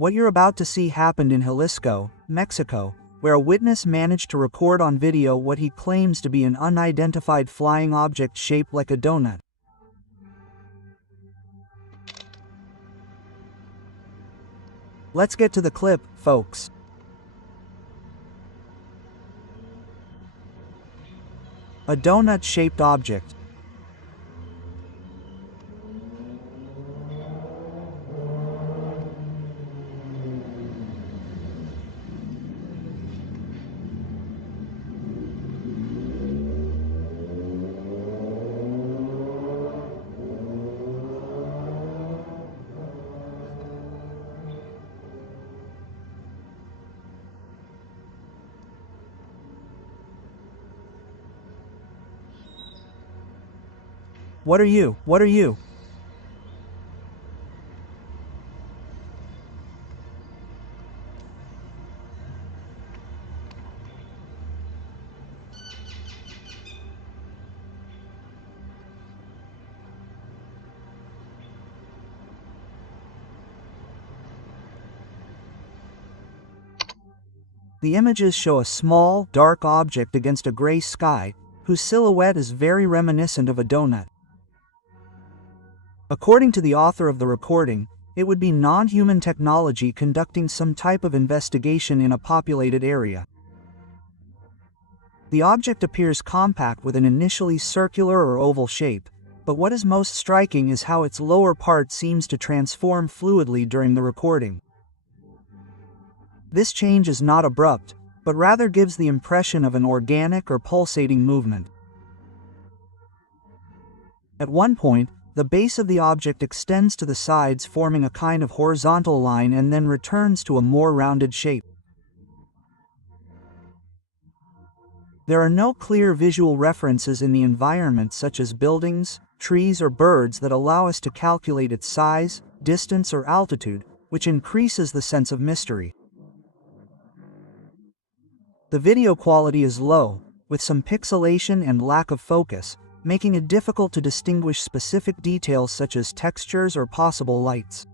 What you're about to see happened in Jalisco, Mexico, where a witness managed to record on video what he claims to be an unidentified flying object shaped like a donut. Let's get to the clip, folks. A donut-shaped object. What are you? What are you? The images show a small, dark object against a gray sky, whose silhouette is very reminiscent of a donut. According to the author of the recording, it would be non-human technology conducting some type of investigation in a populated area. The object appears compact with an initially circular or oval shape, but what is most striking is how its lower part seems to transform fluidly during the recording. This change is not abrupt, but rather gives the impression of an organic or pulsating movement. At one point, the base of the object extends to the sides, forming a kind of horizontal line, and then returns to a more rounded shape. There are no clear visual references in the environment, such as buildings, trees, or birds, that allow us to calculate its size, distance, or altitude, which increases the sense of mystery. The video quality is low, with some pixelation and lack of focus, making it difficult to distinguish specific details such as textures or possible lights.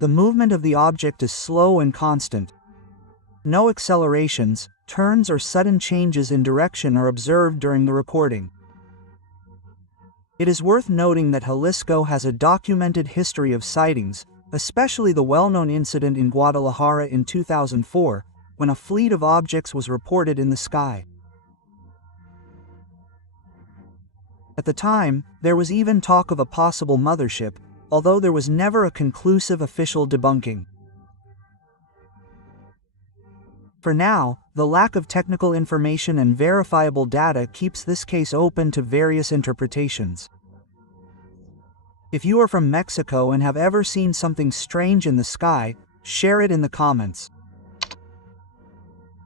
The movement of the object is slow and constant. No accelerations, turns, or sudden changes in direction are observed during the recording. It is worth noting that Jalisco has a documented history of sightings, especially the well-known incident in Guadalajara in 2004, when a fleet of objects was reported in the sky. At the time, there was even talk of a possible mothership, although there was never a conclusive official debunking. For now, the lack of technical information and verifiable data keeps this case open to various interpretations. If you are from Mexico and have ever seen something strange in the sky, share it in the comments.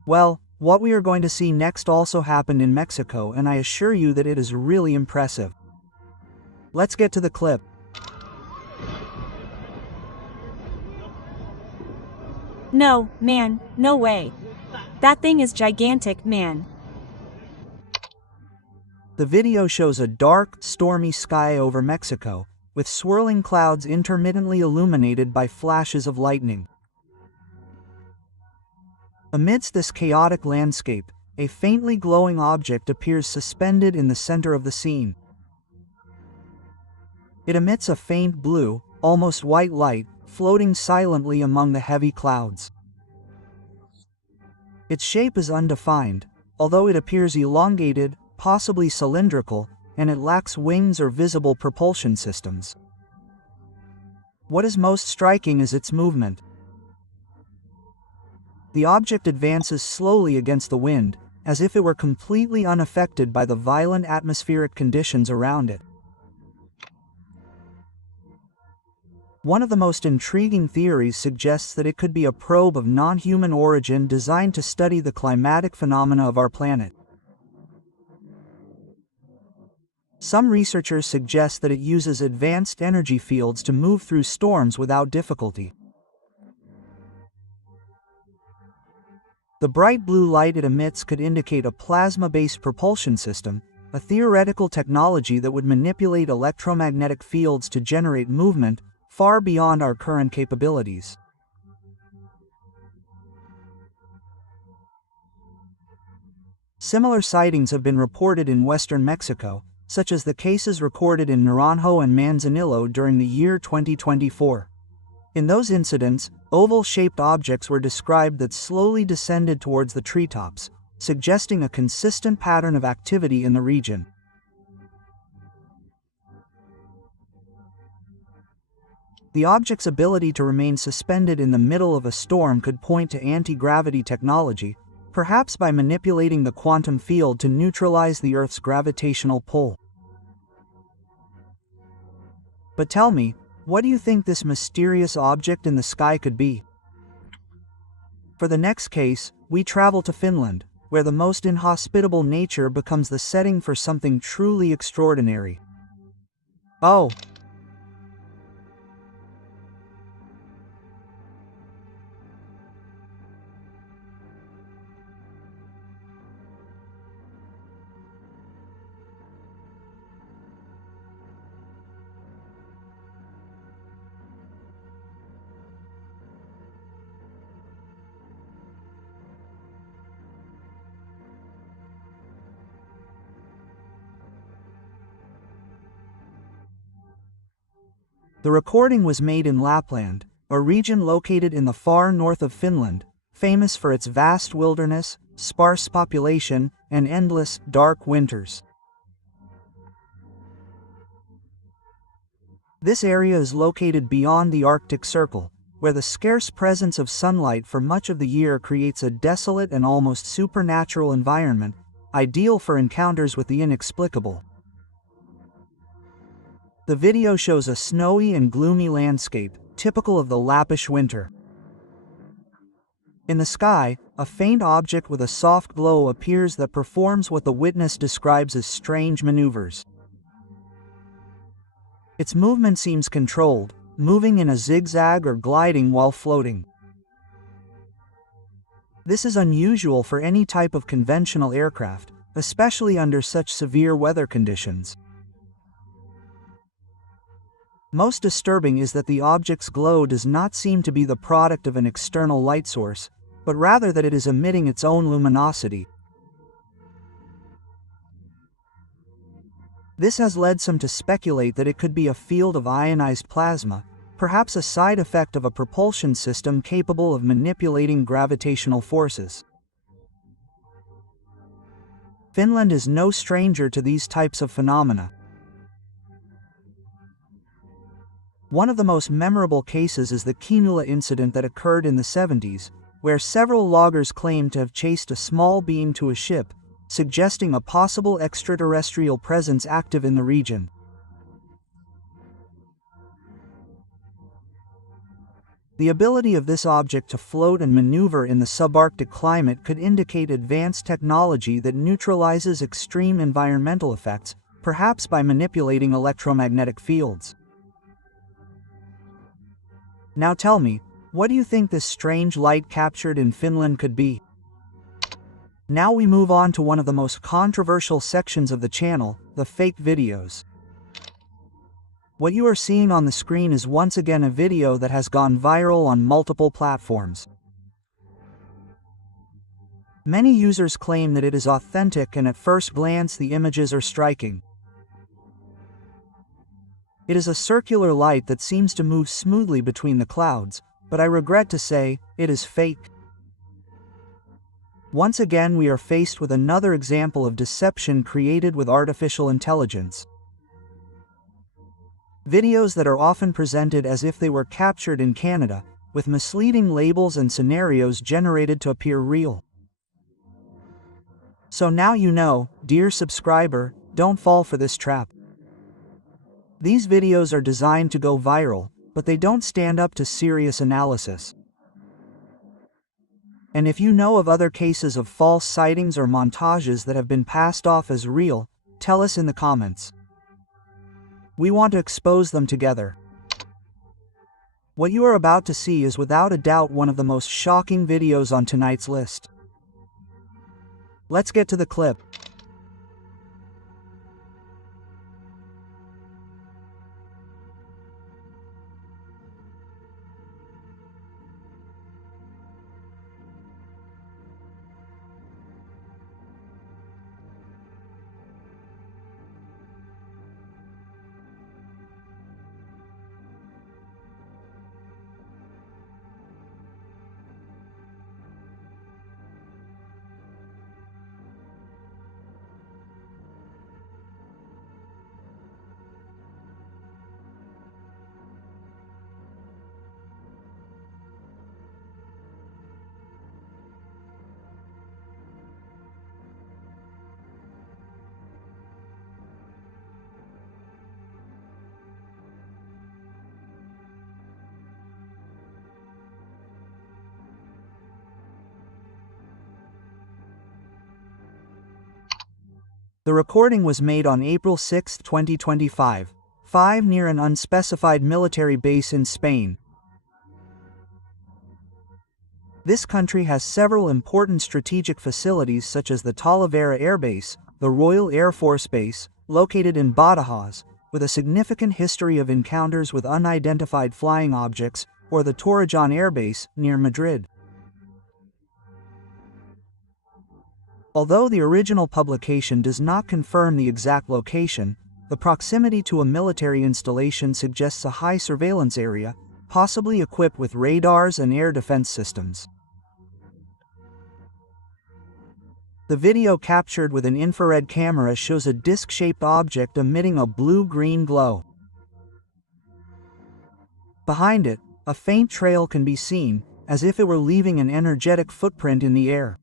Well, what we are going to see next also happened in Mexico, and I assure you that it is really impressive. Let's get to the clip. No, man, no way. That thing is gigantic, man. The video shows a dark, stormy sky over Mexico, with swirling clouds intermittently illuminated by flashes of lightning. Amidst this chaotic landscape, a faintly glowing object appears suspended in the center of the scene. It emits a faint blue, almost white light, floating silently among the heavy clouds. Its shape is undefined, although it appears elongated, possibly cylindrical, and it lacks wings or visible propulsion systems. What is most striking is its movement. The object advances slowly against the wind, as if it were completely unaffected by the violent atmospheric conditions around it. One of the most intriguing theories suggests that it could be a probe of non-human origin designed to study the climatic phenomena of our planet. Some researchers suggest that it uses advanced energy fields to move through storms without difficulty. The bright blue light it emits could indicate a plasma-based propulsion system, a theoretical technology that would manipulate electromagnetic fields to generate movement, far beyond our current capabilities. Similar sightings have been reported in western Mexico, such as the cases recorded in Naranjo and Manzanillo during the year 2024. In those incidents, oval-shaped objects were described that slowly descended towards the treetops, suggesting a consistent pattern of activity in the region. The object's ability to remain suspended in the middle of a storm could point to anti-gravity technology, perhaps by manipulating the quantum field to neutralize the Earth's gravitational pull. But tell me, what do you think this mysterious object in the sky could be? For the next case, we travel to Finland, where the most inhospitable nature becomes the setting for something truly extraordinary. Oh! The recording was made in Lapland, a region located in the far north of Finland, famous for its vast wilderness, sparse population, and endless, dark winters. This area is located beyond the Arctic Circle, where the scarce presence of sunlight for much of the year creates a desolate and almost supernatural environment, ideal for encounters with the inexplicable. The video shows a snowy and gloomy landscape, typical of the Lappish winter. In the sky, a faint object with a soft glow appears that performs what the witness describes as strange maneuvers. Its movement seems controlled, moving in a zigzag or gliding while floating. This is unusual for any type of conventional aircraft, especially under such severe weather conditions. Most disturbing is that the object's glow does not seem to be the product of an external light source, but rather that it is emitting its own luminosity. This has led some to speculate that it could be a field of ionized plasma, perhaps a side effect of a propulsion system capable of manipulating gravitational forces. Finland is no stranger to these types of phenomena. One of the most memorable cases is the Kinula incident that occurred in the 70s, where several loggers claimed to have chased a small beam to a ship, suggesting a possible extraterrestrial presence active in the region. The ability of this object to float and maneuver in the subarctic climate could indicate advanced technology that neutralizes extreme environmental effects, perhaps by manipulating electromagnetic fields. Now tell me, what do you think this strange light captured in Finland could be? Now we move on to one of the most controversial sections of the channel, the fake videos. What you are seeing on the screen is once again a video that has gone viral on multiple platforms. Many users claim that it is authentic, and at first glance the images are striking. It is a circular light that seems to move smoothly between the clouds, but I regret to say, it is fake. Once again we are faced with another example of deception created with artificial intelligence. Videos that are often presented as if they were captured in Canada, with misleading labels and scenarios generated to appear real. So now you know, dear subscriber, don't fall for this trap. These videos are designed to go viral, but they don't stand up to serious analysis. And if you know of other cases of false sightings or montages that have been passed off as real, tell us in the comments. We want to expose them together. What you are about to see is without a doubt one of the most shocking videos on tonight's list. Let's get to the clip. The recording was made on April 6, 2025, 5 near an unspecified military base in Spain. This country has several important strategic facilities such as the Talavera Air Base, the Royal Air Force Base, located in Badajoz, with a significant history of encounters with unidentified flying objects, or the Torrejón Air Base, near Madrid. Although the original publication does not confirm the exact location, the proximity to a military installation suggests a high surveillance area, possibly equipped with radars and air defense systems. The video captured with an infrared camera shows a disc-shaped object emitting a blue-green glow. Behind it, a faint trail can be seen, as if it were leaving an energetic footprint in the air.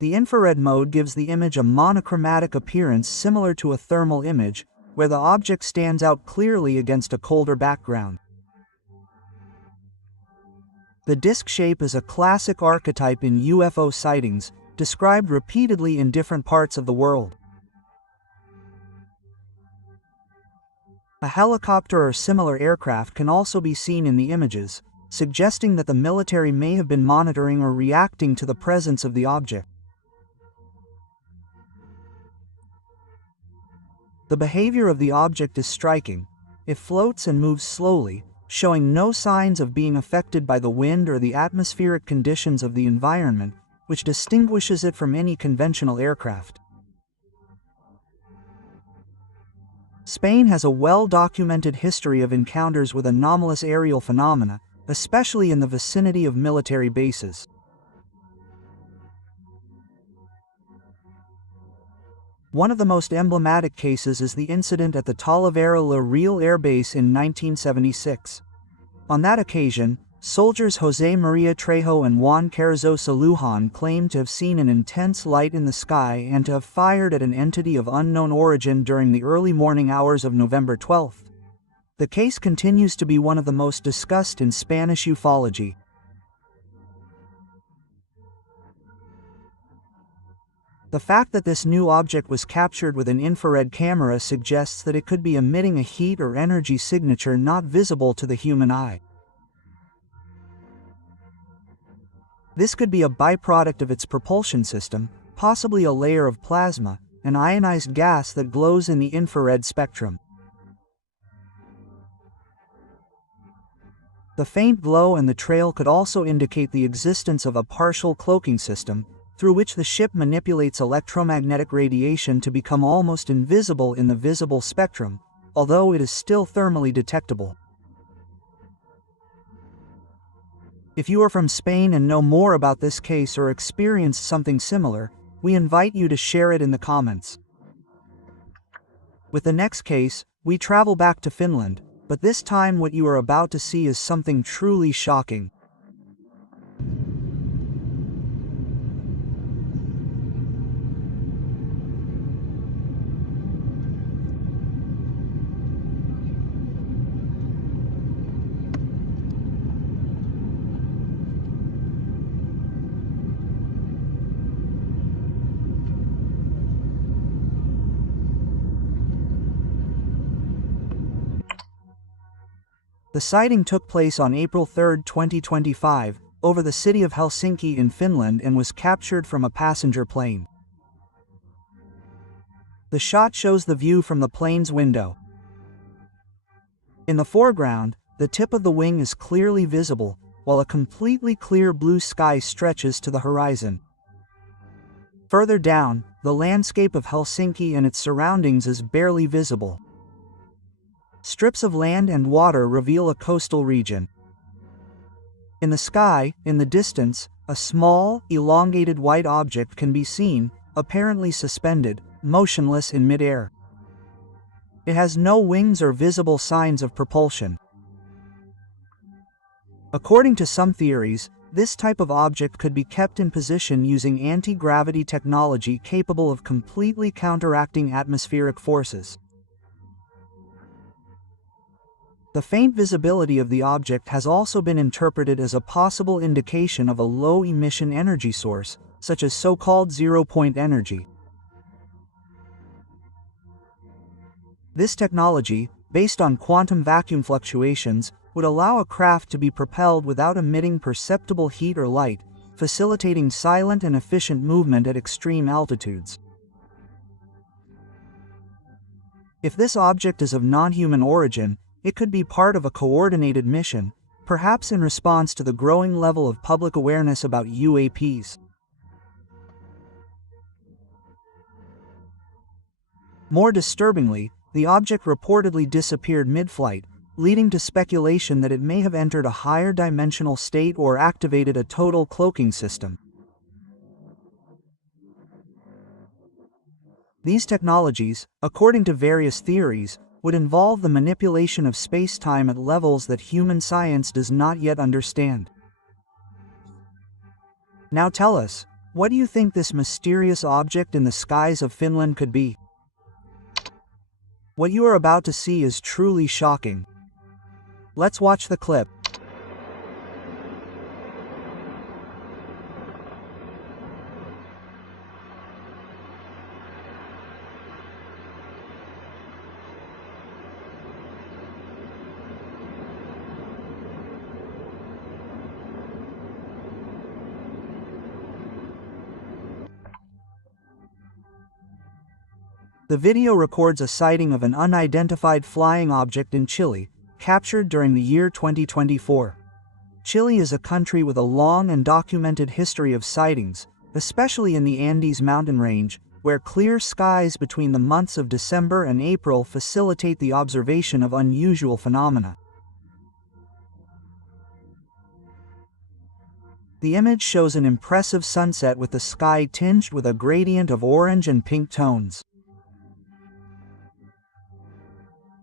The infrared mode gives the image a monochromatic appearance similar to a thermal image, where the object stands out clearly against a colder background. The disc shape is a classic archetype in UFO sightings, described repeatedly in different parts of the world. A helicopter or similar aircraft can also be seen in the images, suggesting that the military may have been monitoring or reacting to the presence of the object. The behavior of the object is striking. It floats and moves slowly, showing no signs of being affected by the wind or the atmospheric conditions of the environment, which distinguishes it from any conventional aircraft. Spain has a well-documented history of encounters with anomalous aerial phenomena, especially in the vicinity of military bases. One of the most emblematic cases is the incident at the Talavera La Real Air Base in 1976. On that occasion, soldiers José María Trejo and Juan Carrizosa Luján claimed to have seen an intense light in the sky and to have fired at an entity of unknown origin during the early morning hours of November 12. The case continues to be one of the most discussed in Spanish ufology. The fact that this new object was captured with an infrared camera suggests that it could be emitting a heat or energy signature not visible to the human eye. This could be a byproduct of its propulsion system, possibly a layer of plasma, an ionized gas that glows in the infrared spectrum. The faint glow and the trail could also indicate the existence of a partial cloaking system, through which the ship manipulates electromagnetic radiation to become almost invisible in the visible spectrum, although it is still thermally detectable. If you are from Spain and know more about this case or experienced something similar, we invite you to share it in the comments. With the next case, we travel back to Finland, but this time what you are about to see is something truly shocking. The sighting took place on April 3, 2025, over the city of Helsinki in Finland and was captured from a passenger plane. The shot shows the view from the plane's window. In the foreground, the tip of the wing is clearly visible, while a completely clear blue sky stretches to the horizon. Further down, the landscape of Helsinki and its surroundings is barely visible. Strips of land and water reveal a coastal region. In the sky, in the distance, a small, elongated white object can be seen, apparently suspended, motionless in midair. It has no wings or visible signs of propulsion. According to some theories, this type of object could be kept in position using anti-gravity technology capable of completely counteracting atmospheric forces. The faint visibility of the object has also been interpreted as a possible indication of a low-emission energy source, such as so-called zero-point energy. This technology, based on quantum vacuum fluctuations, would allow a craft to be propelled without emitting perceptible heat or light, facilitating silent and efficient movement at extreme altitudes. If this object is of non-human origin, it could be part of a coordinated mission, perhaps in response to the growing level of public awareness about UAPs. More disturbingly, the object reportedly disappeared mid-flight, leading to speculation that it may have entered a higher dimensional state or activated a total cloaking system. These technologies, according to various theories, would involve the manipulation of space-time at levels that human science does not yet understand. Now tell us, what do you think this mysterious object in the skies of Finland could be? What you are about to see is truly shocking. Let's watch the clip. The video records a sighting of an unidentified flying object in Chile, captured during the year 2024. Chile is a country with a long and documented history of sightings, especially in the Andes mountain range, where clear skies between the months of December and April facilitate the observation of unusual phenomena. The image shows an impressive sunset with the sky tinged with a gradient of orange and pink tones.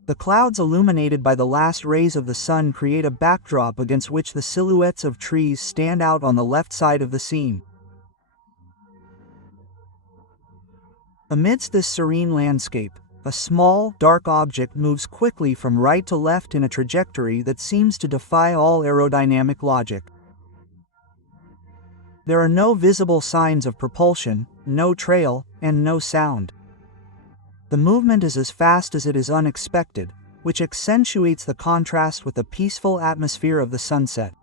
The clouds illuminated by the last rays of the sun create a backdrop against which the silhouettes of trees stand out on the left side of the scene. Amidst this serene landscape, a small, dark object moves quickly from right to left in a trajectory that seems to defy all aerodynamic logic. There are no visible signs of propulsion, no trail, and no sound. The movement is as fast as it is unexpected, which accentuates the contrast with the peaceful atmosphere of the sunset.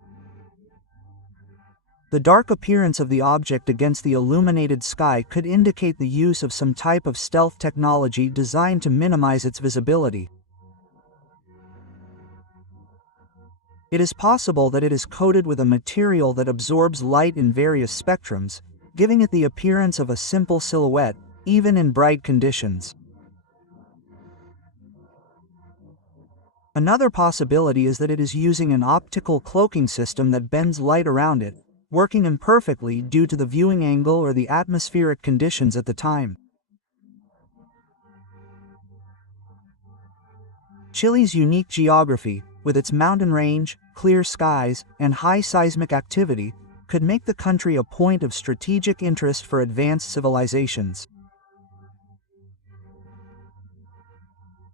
The dark appearance of the object against the illuminated sky could indicate the use of some type of stealth technology designed to minimize its visibility. It is possible that it is coated with a material that absorbs light in various spectrums, giving it the appearance of a simple silhouette, even in bright conditions. Another possibility is that it is using an optical cloaking system that bends light around it, working imperfectly due to the viewing angle or the atmospheric conditions at the time. Chile's unique geography, with its mountain range, clear skies, and high seismic activity, could make the country a point of strategic interest for advanced civilizations.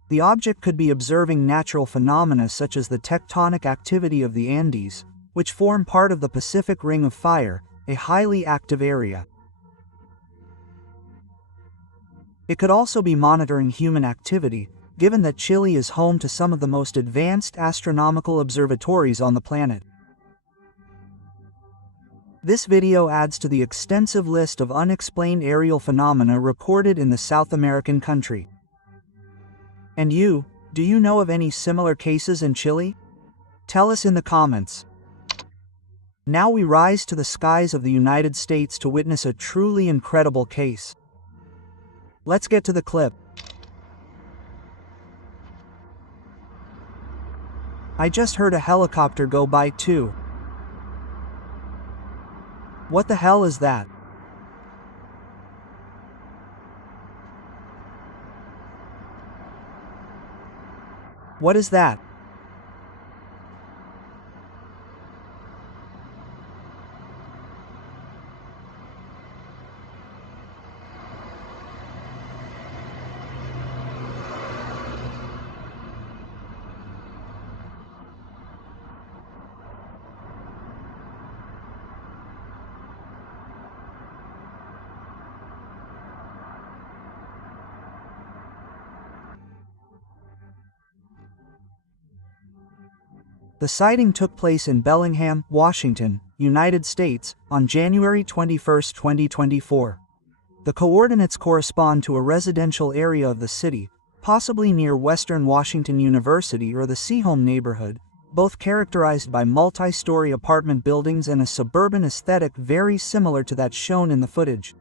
The object could be observing natural phenomena such as the tectonic activity of the Andes, which form part of the Pacific Ring of Fire, a highly active area. It could also be monitoring human activity, given that Chile is home to some of the most advanced astronomical observatories on the planet. This video adds to the extensive list of unexplained aerial phenomena recorded in the South American country. And you, do you know of any similar cases in Chile? Tell us in the comments. Now we rise to the skies of the United States to witness a truly incredible case. Let's get to the clip. I just heard a helicopter go by too. What the hell is that? What is that? The sighting took place in Bellingham, Washington, United States, on January 21, 2024. The coordinates correspond to a residential area of the city, possibly near Western Washington University or the Seaholm neighborhood, both characterized by multi-story apartment buildings and a suburban aesthetic very similar to that shown in the footage.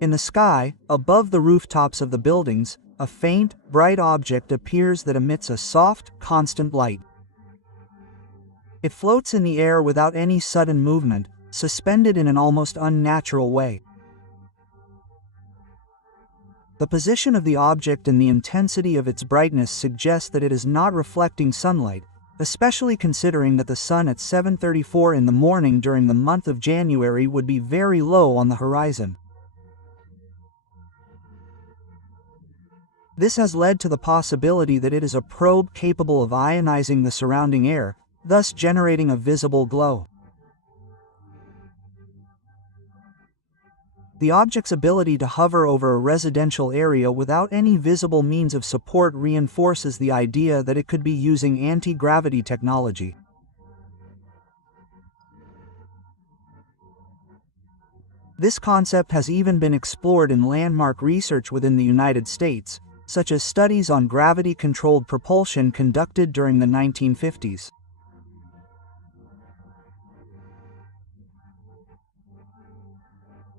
In the sky, above the rooftops of the buildings, a faint, bright object appears that emits a soft, constant light. It floats in the air without any sudden movement, suspended in an almost unnatural way. The position of the object and the intensity of its brightness suggest that it is not reflecting sunlight, especially considering that the sun at 7:34 in the morning during the month of January would be very low on the horizon. This has led to the possibility that it is a probe capable of ionizing the surrounding air, thus generating a visible glow. The object's ability to hover over a residential area without any visible means of support reinforces the idea that it could be using anti-gravity technology. This concept has even been explored in landmark research within the United States, such as studies on gravity-controlled propulsion conducted during the 1950s.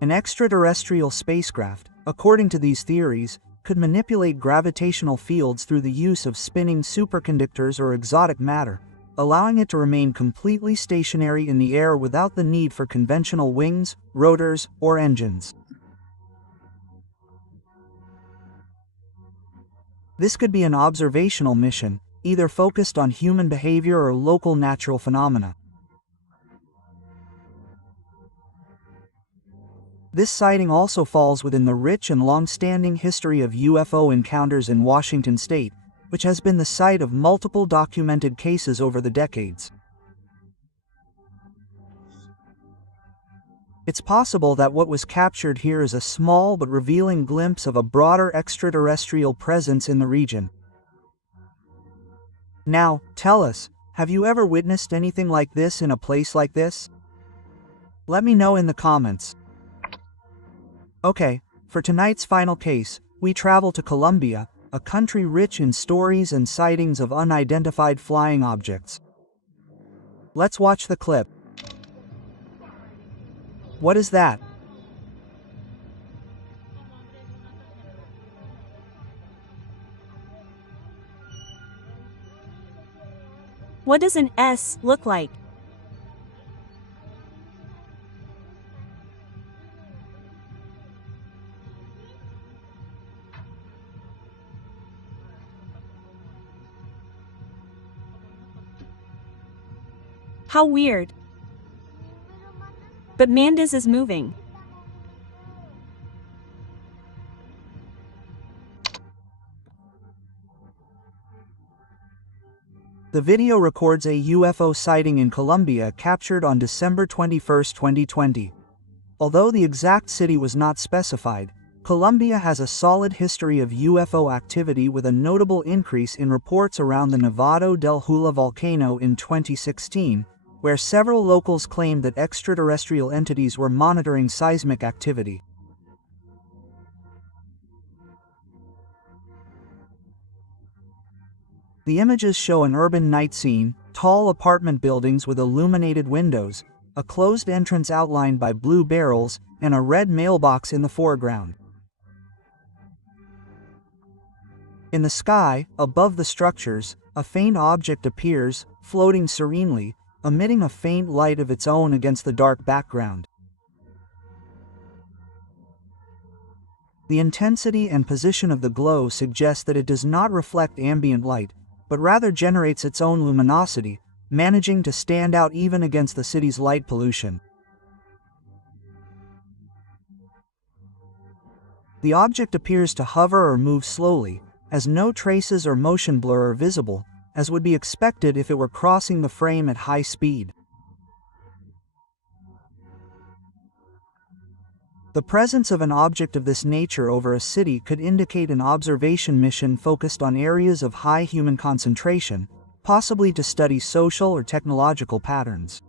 An extraterrestrial spacecraft, according to these theories, could manipulate gravitational fields through the use of spinning superconductors or exotic matter, allowing it to remain completely stationary in the air without the need for conventional wings, rotors, or engines. This could be an observational mission, either focused on human behavior or local natural phenomena. This sighting also falls within the rich and long-standing history of UFO encounters in Washington state, which has been the site of multiple documented cases over the decades. It's possible that what was captured here is a small but revealing glimpse of a broader extraterrestrial presence in the region. Now, tell us, have you ever witnessed anything like this in a place like this? Let me know in the comments. Okay, for tonight's final case, we travel to Colombia, a country rich in stories and sightings of unidentified flying objects. Let's watch the clip. What is that? What does an S look like? How weird. But Mandas is moving. The video records a UFO sighting in Colombia captured on December 21, 2020. Although the exact city was not specified, Colombia has a solid history of UFO activity with a notable increase in reports around the Nevado del Hula volcano in 2016, where several locals claimed that extraterrestrial entities were monitoring seismic activity. The images show an urban night scene, tall apartment buildings with illuminated windows, a closed entrance outlined by blue barrels, and a red mailbox in the foreground. In the sky, above the structures, a faint object appears, floating serenely, emitting a faint light of its own against the dark background. The intensity and position of the glow suggest that it does not reflect ambient light, but rather generates its own luminosity, managing to stand out even against the city's light pollution. The object appears to hover or move slowly, as no traces or motion blur are visible, as would be expected if it were crossing the frame at high speed. The presence of an object of this nature over a city could indicate an observation mission focused on areas of high human concentration, possibly to study social or technological patterns.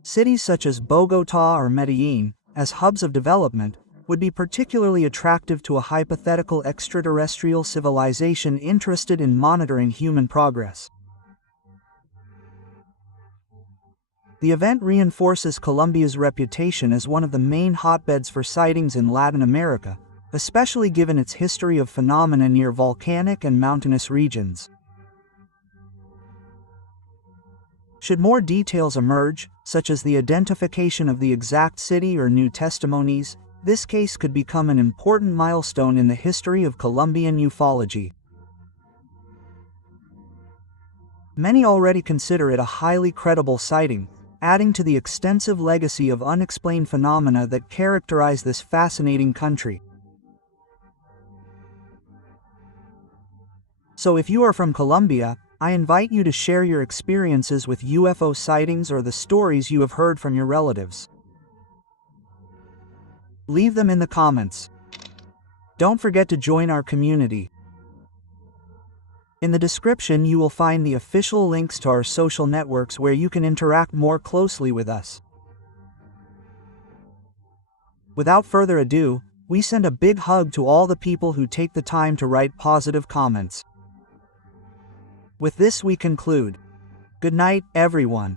Cities such as Bogotá or Medellín, as hubs of development, would be particularly attractive to a hypothetical extraterrestrial civilization interested in monitoring human progress. The event reinforces Colombia's reputation as one of the main hotbeds for sightings in Latin America, especially given its history of phenomena near volcanic and mountainous regions. Should more details emerge, such as the identification of the exact city or new testimonies, this case could become an important milestone in the history of Colombian ufology. Many already consider it a highly credible sighting, adding to the extensive legacy of unexplained phenomena that characterize this fascinating country. So if you are from Colombia, I invite you to share your experiences with UFO sightings or the stories you have heard from your relatives. Leave them in the comments. Don't forget to join our community. In the description you will find the official links to our social networks where you can interact more closely with us. Without further ado, we send a big hug to all the people who take the time to write positive comments. With this we conclude. Good night, everyone.